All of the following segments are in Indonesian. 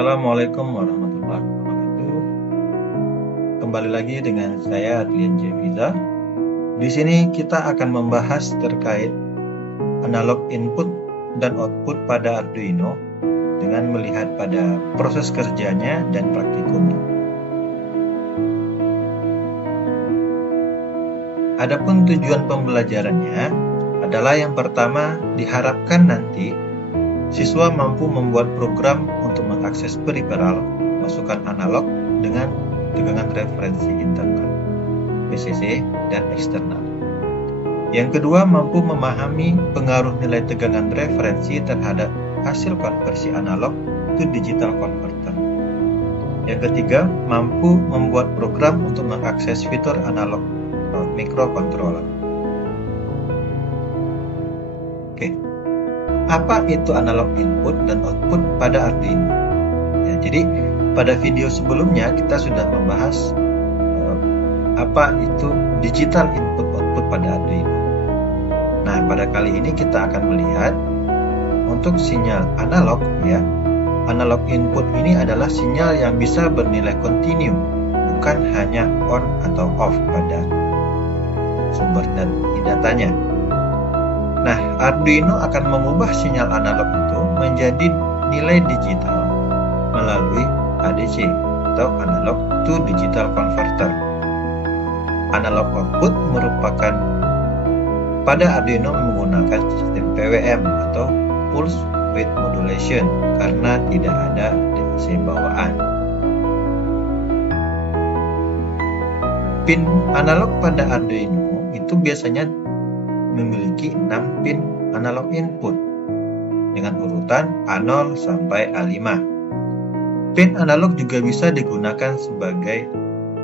Assalamualaikum warahmatullahi wabarakatuh. Kembali lagi dengan saya Adlian Jeviza. Di sini kita akan membahas terkait analog input dan output pada Arduino dengan melihat pada proses kerjanya dan praktikumnya. Adapun tujuan pembelajarannya adalah yang pertama, diharapkan nanti siswa mampu membuat program untuk mengakses peripheral masukan analog dengan tegangan referensi internal, VCC, dan eksternal. Yang kedua, mampu memahami pengaruh nilai tegangan referensi terhadap hasil konversi analog to digital converter. Yang ketiga, mampu membuat program untuk mengakses fitur analog microcontroller. Oke. Apa itu analog input dan output pada Arduino? Ya, jadi pada video sebelumnya kita sudah membahas apa itu digital input output pada Arduino. Nah, pada kali ini kita akan melihat untuk sinyal analog, ya. Analog input ini adalah sinyal yang bisa bernilai kontinu, bukan hanya on atau off pada sumber dan datanya. Nah, Arduino akan mengubah sinyal analog itu menjadi nilai digital melalui ADC atau analog to digital converter. Analog output merupakan pada Arduino menggunakan sistem PWM atau pulse width modulation karena tidak ada DC bawaan. Pin analog pada Arduino itu biasanya memiliki 6 pin analog input dengan urutan A0 sampai A5. Pin analog juga bisa digunakan sebagai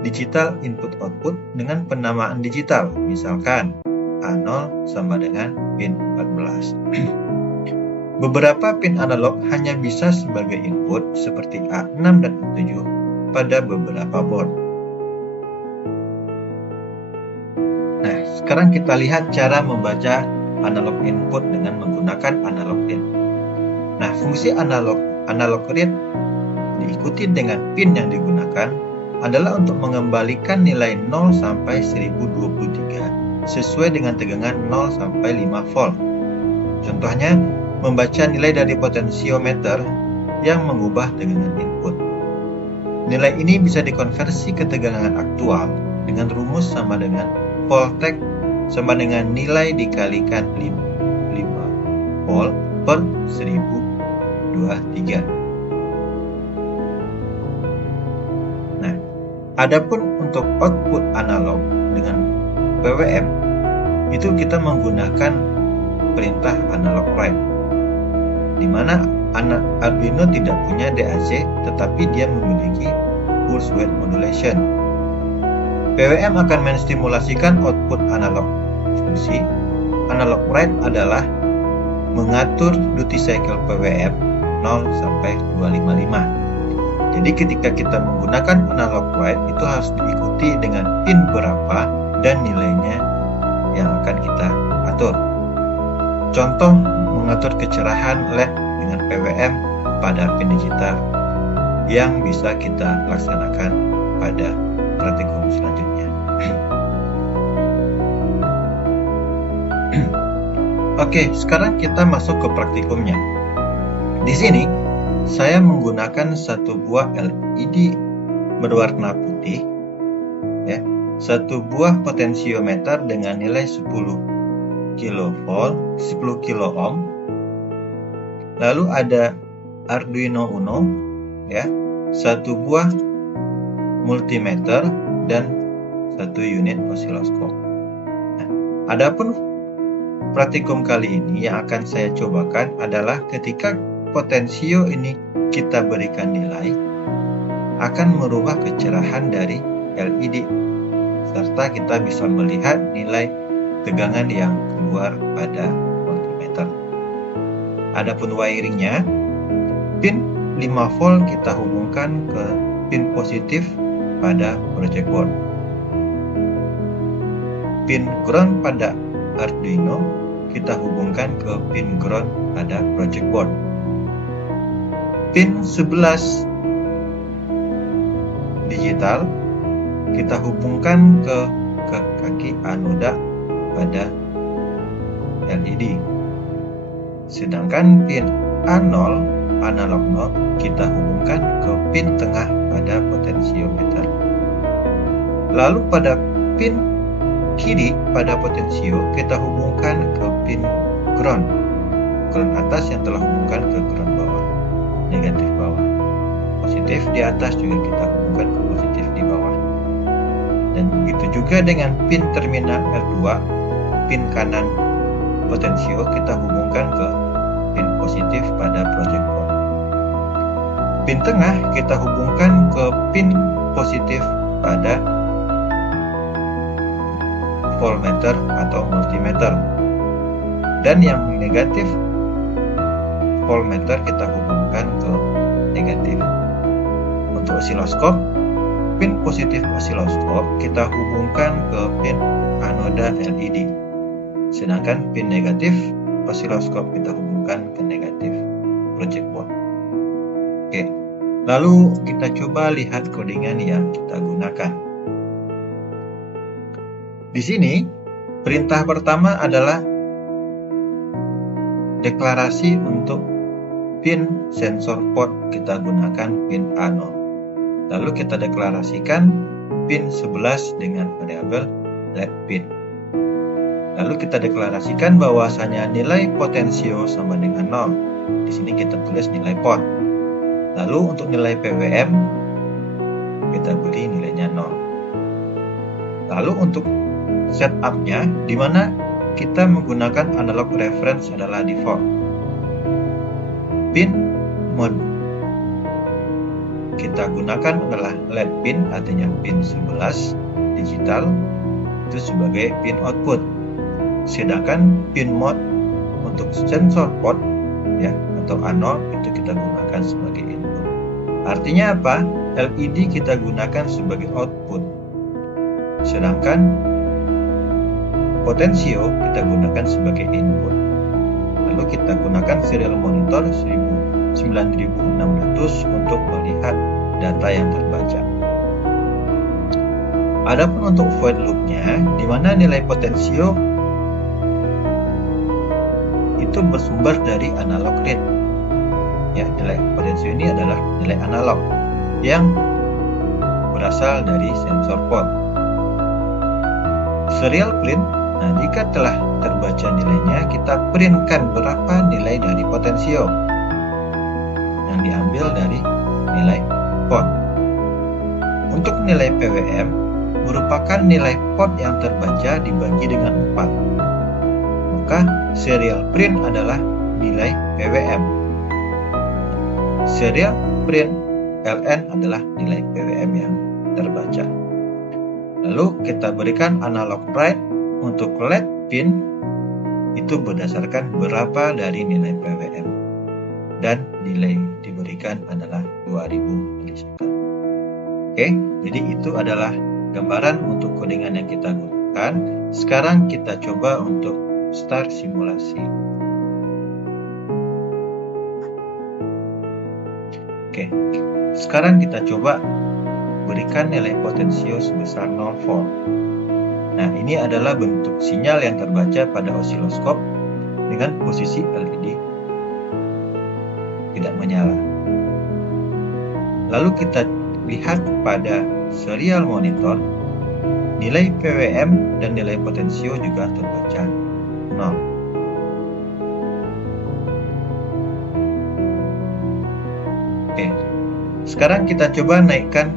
digital input output dengan penamaan digital, misalkan A0 sama dengan pin 14. Beberapa pin analog hanya bisa sebagai input seperti A6 dan A7 pada beberapa board. Nah, sekarang kita lihat cara membaca analog input dengan menggunakan analog read. Nah, fungsi analog read diikuti dengan pin yang digunakan adalah untuk mengembalikan nilai 0 sampai 1023 sesuai dengan tegangan 0 sampai 5 volt. Contohnya, membaca nilai dari potensiometer yang mengubah tegangan input. Nilai ini bisa dikonversi ke tegangan aktual dengan rumus sama dengan voltec sama dengan nilai dikalikan 5 volt per 1023. Nah, adapun untuk output analog dengan PWM itu kita menggunakan perintah analog write, di mana Arduino tidak punya DAC tetapi dia memiliki pulse width modulation. PWM akan menstimulasikan output analog. Fungsi analog write adalah mengatur duty cycle PWM 0 sampai 255. Jadi ketika kita menggunakan analog write itu harus diikuti dengan pin berapa dan nilainya yang akan kita atur. Contoh mengatur kecerahan LED dengan PWM pada pin digital yang bisa kita laksanakan pada praktikum selanjutnya. Oke, sekarang kita masuk ke praktikumnya. Di sini saya menggunakan satu buah LED berwarna putih, ya, satu buah potensiometer dengan nilai 10 kV, 10 kilo ohm. Lalu ada Arduino Uno, ya, satu buah multimeter dan satu unit osiloskop. Nah, adapun praktikum kali ini yang akan saya cobakan adalah ketika potensio ini kita berikan nilai akan merubah kecerahan dari LED serta kita bisa melihat nilai tegangan yang keluar pada multimeter. Adapun wiringnya, pin 5 volt kita hubungkan ke pin positif pada project board. Pin ground pada Arduino kita hubungkan ke pin ground pada project board. Pin 11 digital kita hubungkan ke kaki anoda pada LED. Sedangkan pin A0 analog 0 kita hubungkan ke pin tengah pada potensiometer. Lalu pada pin kiri pada potensio kita hubungkan ke pin ground atas yang telah hubungkan ke ground bawah, negatif bawah. Positif di atas juga kita hubungkan ke positif di bawah. Dan begitu juga dengan pin terminal R2, pin kanan potensio kita hubungkan ke pin positif pada project board. Pin tengah kita hubungkan ke pin positif pada voltmeter atau multimeter. Dan yang negatif voltmeter kita hubungkan ke negatif. Untuk osiloskop, pin positif osiloskop kita hubungkan ke pin anoda LED. Sedangkan pin negatif osiloskop kita hubungkan ke negatif project board. Oke, lalu kita coba lihat codingan yang kita gunakan. Di sini, perintah pertama adalah deklarasi untuk pin sensor port kita gunakan pin A0. Lalu kita deklarasikan pin 11 dengan variabel LED pin. Lalu kita deklarasikan bahwasanya nilai potensio sama dengan 0. Di sini kita tulis nilai port. Lalu untuk nilai PWM kita beri nilainya 0. Lalu untuk setup-nya, di mana kita menggunakan analog reference adalah default. Pin mode kita gunakan adalah LED pin, artinya pin 11 digital itu sebagai pin output. Sedangkan pin mode untuk sensor port ya atau A0 itu kita gunakan sebagai input. Artinya apa? LED kita gunakan sebagai output. Sedangkan potensio kita gunakan sebagai input. Lalu kita gunakan serial monitor 9600 untuk melihat data yang terbaca. Adapun untuk void loop-nya, di mana nilai potensio itu bersumber dari analog read. Ya, nilai potensio ini adalah nilai analog yang berasal dari sensor port. Serial print. Nah, jika telah terbaca nilainya, kita printkan berapa nilai dari potensio yang diambil dari nilai port. Untuk nilai PWM merupakan nilai port yang terbaca dibagi dengan 4. Maka serial print adalah nilai PWM. Serial print LN adalah nilai PWM yang terbaca. Lalu kita berikan analog write. Untuk LED pin itu berdasarkan berapa dari nilai PWM dan nilai diberikan adalah 2000 milisekund. Oke, jadi itu adalah gambaran untuk codingan yang kita gunakan. Sekarang kita coba untuk start simulasi. Oke, sekarang kita coba berikan nilai potensio sebesar 0 volt. Nah, ini adalah bentuk sinyal yang terbaca pada osiloskop dengan posisi LED tidak menyala. Lalu kita lihat pada serial monitor, nilai PWM dan nilai potensio juga terbaca 0. Oke, sekarang kita coba naikkan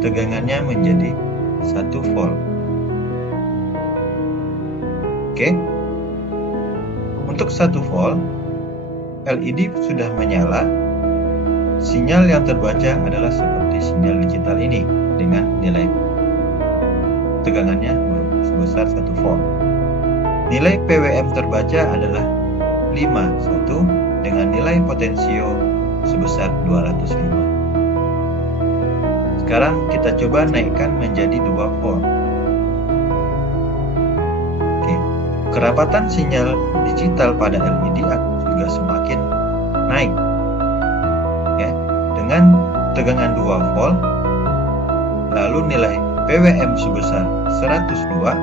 tegangannya menjadi 1 volt. Oke, untuk 1 volt, LED sudah menyala. Sinyal yang terbaca adalah seperti sinyal digital ini dengan nilai tegangannya sebesar 1 volt. Nilai PWM terbaca adalah 51 dengan nilai potensio sebesar 205. Sekarang kita coba naikkan menjadi 2 volt. Kerapatan sinyal digital pada LED juga semakin naik. Ya, dengan tegangan 2 volt, lalu nilai PWM sebesar 102,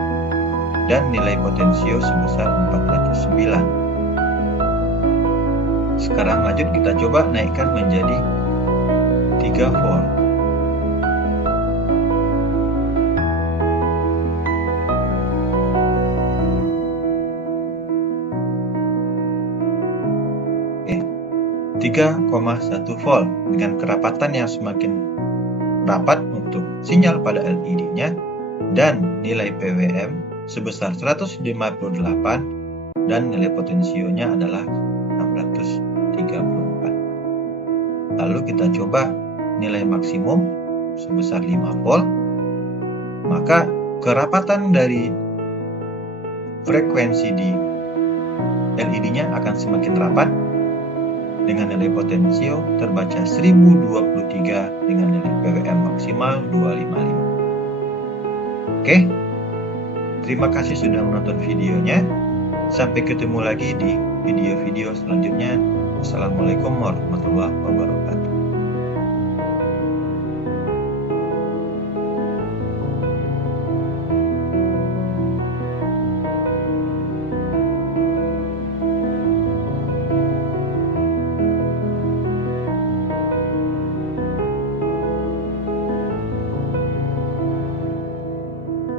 dan nilai potensio sebesar 409. Sekarang lanjut kita coba naikkan menjadi 3 volt. Oke, 3,1 volt dengan kerapatan yang semakin rapat untuk sinyal pada LED-nya, dan nilai PWM sebesar 158, dan nilai potensionya adalah 634. Lalu kita coba nilai maksimum sebesar 5 volt, maka kerapatan dari frekuensi di LED-nya akan semakin rapat dengan nilai potensio terbaca 1023 dengan nilai PWM maksimal 255. Oke, terima kasih sudah menonton videonya. Sampai ketemu lagi di video-video selanjutnya. Wassalamualaikum warahmatullahi wabarakatuh.